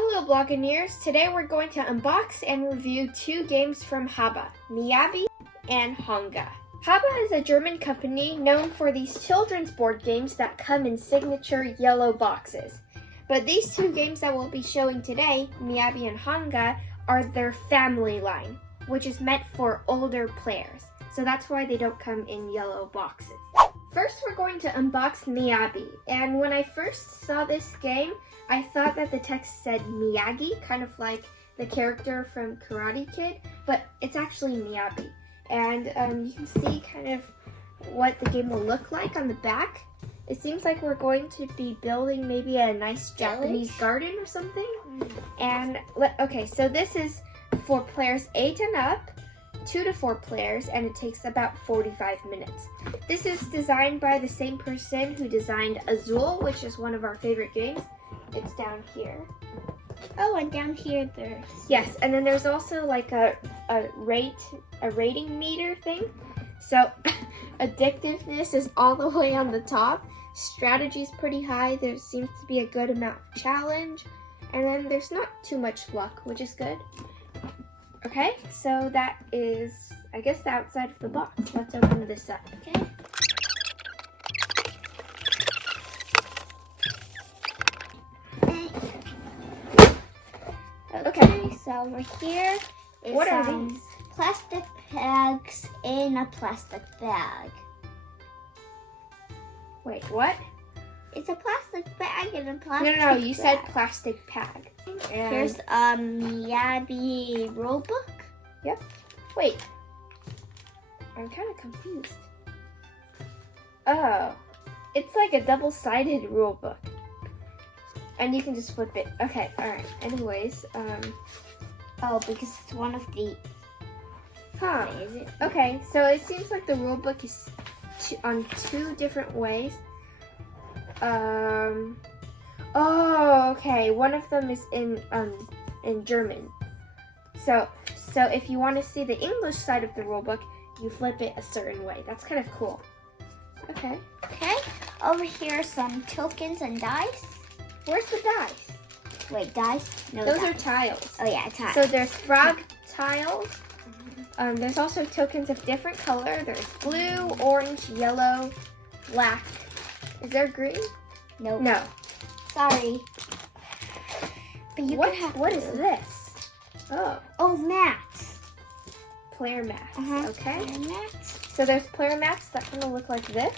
Hello Blogineers, today we're going to unbox and review two games from Haba, Miyabi and Honga. Haba is a German company known for these children's board games that come in signature yellow boxes. But these two games that we'll be showing today, Miyabi and Honga, are their family line, which is meant for older players. So that's why they don't come in yellow boxes. First we're going to unbox Miyabi, and when I first saw this game, I thought that the text said Miyagi, kind of like the character from Karate Kid, but it's actually Miyabi. And you can see kind of what the game will look like on the back. It seems like we're going to be building maybe a nice Japanese garden or something. And okay, so this is for players 8 and up, 2 to 4 players, and it takes about 45 minutes. This is designed by the same person who designed Azul, which is one of our favorite games. It's down here. Oh, and down here there's... Yes, and then there's also like a rating meter thing. So addictiveness is all the way on the top. Strategy is pretty high. There seems to be a good amount of challenge. And then there's not too much luck, which is good. Okay, so that is, I guess, the outside of the box. Let's open this up. Okay. Okay, so over here is What are some these? plastic bags in a plastic bag. Wait, what? It's a plastic bag in a plastic No, you said bag. plastic bag. And Here's a Miyabi rulebook. Yep. Wait. I'm kind of confused. Oh. It's like a double-sided rule book. And you can just flip it. Okay, alright. Anyways, Oh, because it's one of the... huh. Is it? Okay, so it seems like the rule book is on 2 different ways. Oh, okay. One of them is in German. So if you want to see the English side of the rule book, you flip it a certain way. That's kind of cool. Okay. Okay, over here are some tokens and dice. Where's the dice? Wait, dice? No, Those dice. are tiles. Oh yeah, tiles. So there's frog tiles. There's also tokens of different color. There's blue, orange, yellow, black. Is there green? Nope. No. Sorry. But you What? can have What is blue. this? Oh, Oh, mats. player mats. Uh-huh. Okay. And mats. So there's player mats that kind of look like this.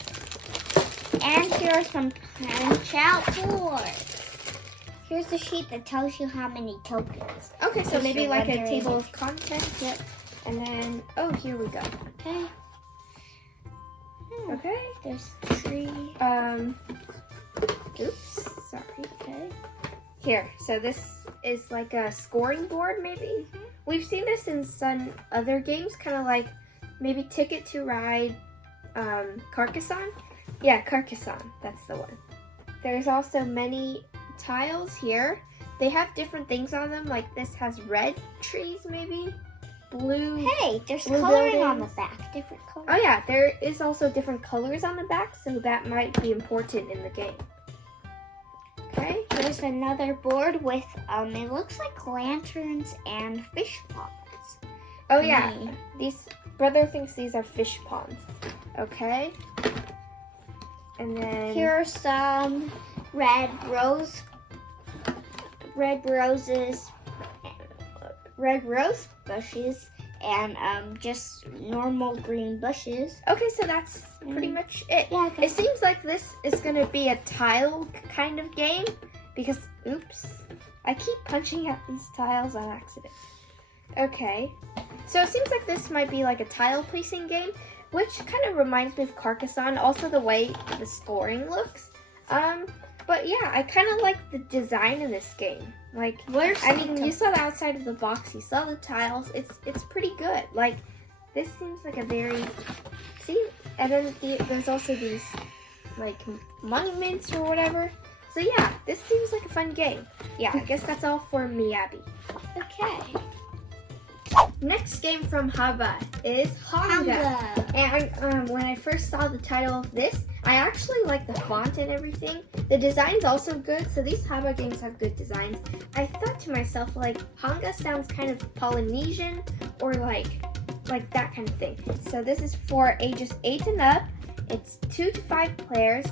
And here are some punch-out boards. Here's the sheet that tells you how many tokens. Okay, so If maybe you're like a wondering. table of contents. Yep. And then, oh, here we go. Okay. Okay. There's 3. Oops. Sorry. Okay. Here. So this is like a scoring board, maybe. We've seen this in some other games, kind of like maybe Ticket to Ride, Carcassonne. Yeah, Carcassonne. That's the one. There's also many tiles here. They have different things on them. Like this has red trees, maybe blue. Hey, there's Blue coloring on the buildings. back. Different colors. Oh yeah, there is also different colors on the back, so that might be important in the game. Okay. There's another board with, it looks like lanterns and fish ponds. Oh yeah, Me. these brother thinks these are fish ponds. Okay. And then Here are some red rose bushes, and just normal green bushes. okay, so that's pretty much it. Yeah, okay. It seems like this is gonna be a tile kind of game because, oops, I keep punching out these tiles on accident. Okay, so it seems like this might be like a tile placing game, which kind of reminds me of Carcassonne, also the way the scoring looks. But yeah, I kind of like the design in this game. Like, I mean, you saw the outside of the box, you saw the tiles, it's pretty good. Like, this seems like a very, see, and then there's also these, like, monuments or whatever. So yeah, this seems like a fun game. Yeah, I guess that's all for Miyabi. Okay. Next game from Haba is Honga. And when I first saw the title of this, I actually like the font and everything. The design's also good, so these Haba games have good designs. I thought to myself, like, Honga sounds kind of Polynesian or like that kind of thing. So this is for ages 8 and up. It's 2 to 5 players,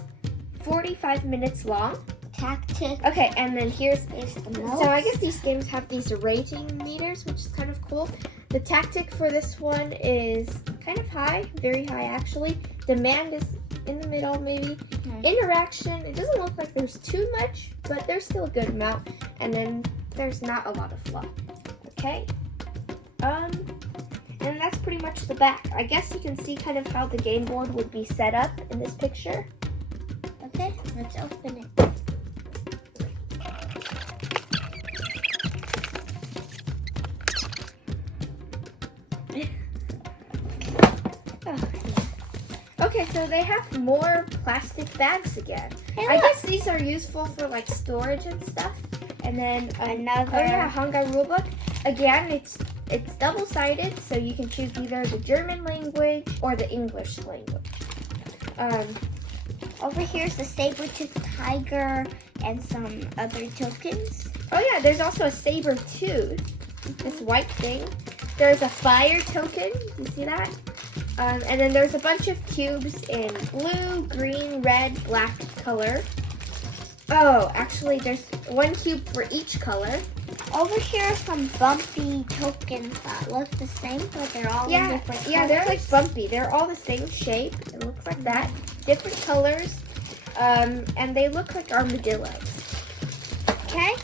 45 minutes long. Tactic. Okay, and then here's the most. So I guess these games have these rating meters, which is kind of cool. The tactic for this one is kind of high, very high actually. Demand is in the middle maybe. Okay. Interaction, it doesn't look like there's too much, but there's still a good amount. And then there's not a lot of fluff. Okay. And that's pretty much the back. I guess you can see kind of how the game board would be set up in this picture. Okay, let's open it. Okay, so they have more plastic bags again. Hey, I look. guess these are useful for like storage and stuff. And then Another. Oh yeah, Honga rulebook. Again, it's double-sided, so you can choose either the German language or the English language. Over here's the saber-toothed tiger and some other tokens. Oh yeah, there's also a saber tooth. This white thing. There's a fire token. You see that? And then there's a bunch of cubes in blue, green, red, black color. Oh, actually, there's one cube for each color. Over here are some bumpy tokens that look the same, but they're all in different colors. Yeah, they're like bumpy. They're all the same shape. It looks like that. Different colors. And they look like armadillos. Okay.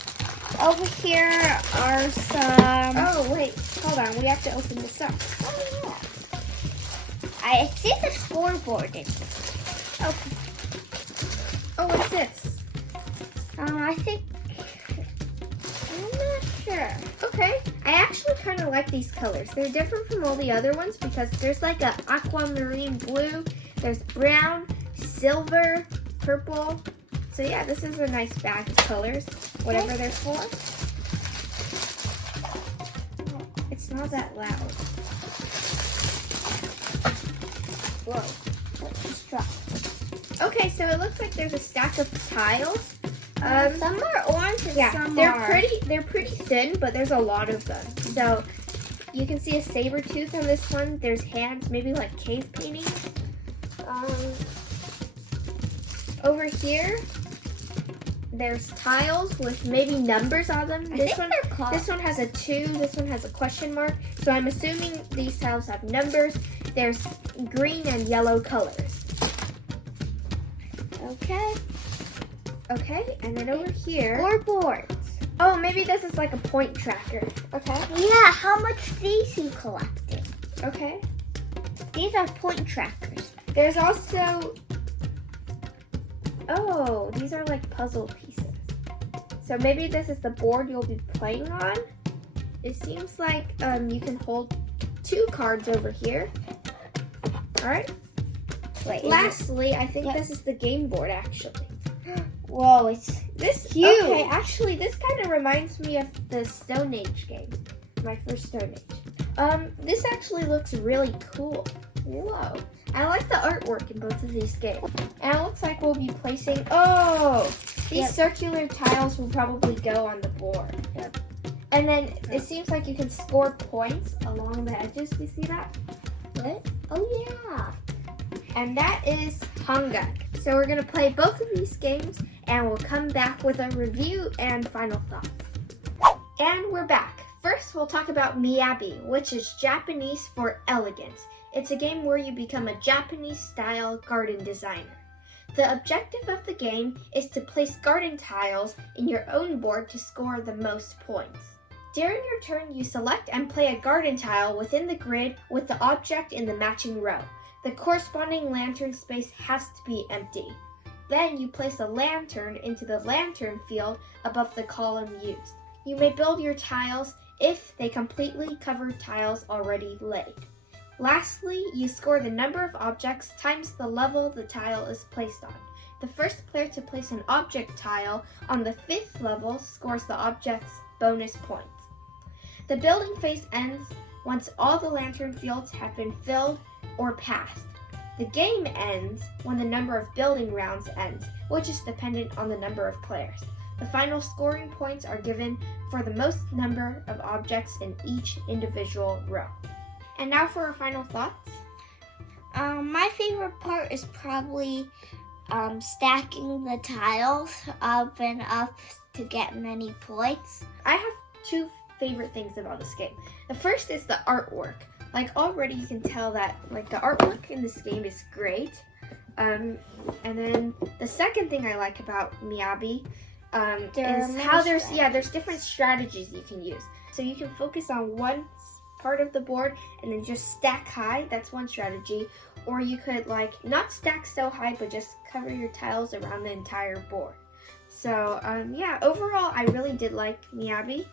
Over here are some... Oh, wait. Hold on. We have to open this up. Oh, yeah. I see the scoreboard in here. Okay. Oh, what's this? I think... I'm not sure. Okay. I actually kind of like these colors. They're different from all the other ones because there's like a aquamarine blue, there's brown, silver, purple. So yeah, this is a nice bag of colors, whatever they're for. It's not that loud. Whoa. Let's drop. Okay, so it looks like there's a stack of tiles. Some are orange and some they're are... pretty thin, but there's a lot of them. So you can see a saber tooth on this one. There's hands, maybe like cave paintings. Over here, there's tiles with maybe numbers on them. This one has a 2. This one has a question mark. So I'm assuming these tiles have numbers. There's green and yellow colors. Okay, and then over here... Scoreboards. Oh, maybe this is like a point tracker. Okay. Yeah, how much these you collected. Okay. These are point trackers. There's also... Oh, these are like puzzle pieces. So maybe this is the board you'll be playing on. It seems like you can hold 2 cards over here. Alright. Wait. Lastly, I think this is the game board actually. Whoa, it's This huge. Okay, actually this kind of reminds me of the Stone Age game. My first Stone Age. This actually looks really cool. Whoa. I like the artwork in both of these games. And it looks like we'll be placing... Oh! These circular tiles will probably go on the board. Yep. And then it seems like you can score points along the edges. Do you see that? What? Oh, yeah. And that is Honga. So we're going to play both of these games and we'll come back with a review and final thoughts. And we're back. First, we'll talk about Miyabi, which is Japanese for elegance. It's a game where you become a Japanese-style garden designer. The objective of the game is to place garden tiles in your own board to score the most points. During your turn, you select and play a garden tile within the grid with the object in the matching row. The corresponding lantern space has to be empty. Then you place a lantern into the lantern field above the column used. You may build your tiles if they completely cover tiles already laid. Lastly, you score the number of objects times the level the tile is placed on. The first player to place an object tile on the 5th level scores the object's bonus points. The building phase ends once all the lantern fields have been filled or passed. The game ends when the number of building rounds ends, which is dependent on the number of players. The final scoring points are given for the most number of objects in each individual row. And now for our final thoughts. My favorite part is probably stacking the tiles up and up to get many points. I have two favorite things about this game. The first is the artwork. Like already you can tell that like the artwork in this game is great. And then the second thing I like about Miyabi is how there's different strategies you can use. So you can focus on one part of the board and then just stack high. That's one strategy. Or you could like not stack so high but just cover your tiles around the entire board. So yeah, overall I really did like Miyabi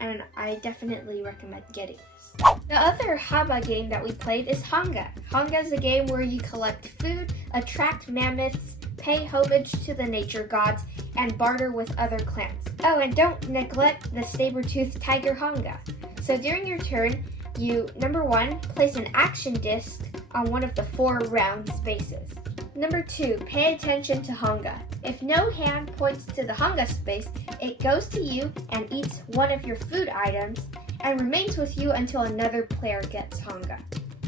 and I definitely recommend getting this. The other Haba game that we played is Honga. Honga is a game where you collect food, attract mammoths, pay homage to the nature gods, and barter with other clans. Oh, and don't neglect the saber-toothed tiger Honga. So during your turn, you, number 1, place an action disc on one of the 4 round spaces. Number 2, pay attention to Honga. If no hand points to the Honga space, it goes to you and eats one of your food items and remains with you until another player gets Honga.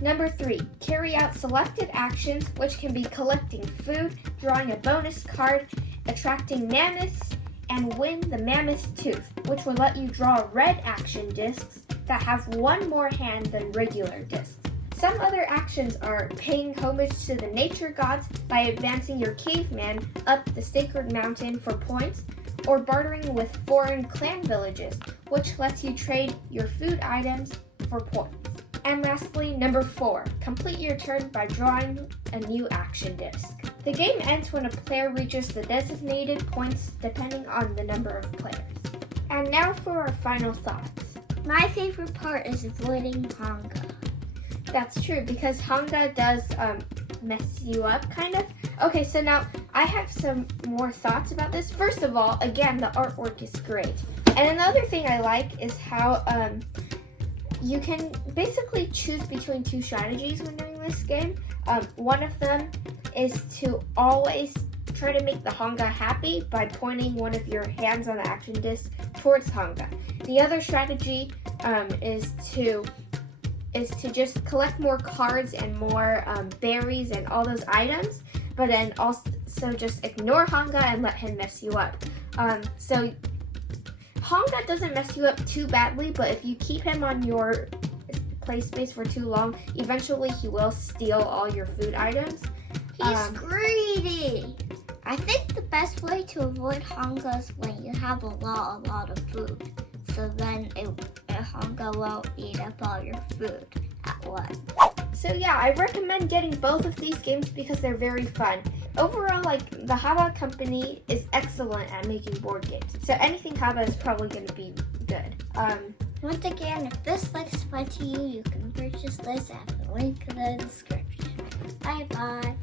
Number 3, carry out selected actions which can be collecting food, drawing a bonus card, attracting mammoths, and win the mammoth tooth, which will let you draw red action discs that have one more hand than regular discs. Some other actions are paying homage to the nature gods by advancing your caveman up the sacred mountain for points, or bartering with foreign clan villages, which lets you trade your food items for points. And lastly, number 4, complete your turn by drawing a new action disc. The game ends when a player reaches the designated points depending on the number of players. And now for our final thoughts. My favorite part is avoiding Honga. That's true, because Honga does mess you up, kind of. Okay, so now I have some more thoughts about this. First of all, again, the artwork is great. And another thing I like is how you can basically choose between 2 strategies when doing this game. One of them is to always try to make the Honga happy by pointing one of your hands on the action disc towards Honga. The other strategy is to just collect more cards and more berries and all those items, but then also just ignore Honga and let him mess you up. So Honga doesn't mess you up too badly, but if you keep him on your play space for too long, eventually he will steal all your food items. He's greedy! I think the best way to avoid Honga is when you have a lot of food. So then Honga won't eat up all your food at once. So yeah, I recommend getting both of these games because they're very fun. Overall, like, the Haba company is excellent at making board games. So anything Haba is probably going to be good. Once again, if this looks fun to you, you can purchase this at the link in the description. Bye-bye.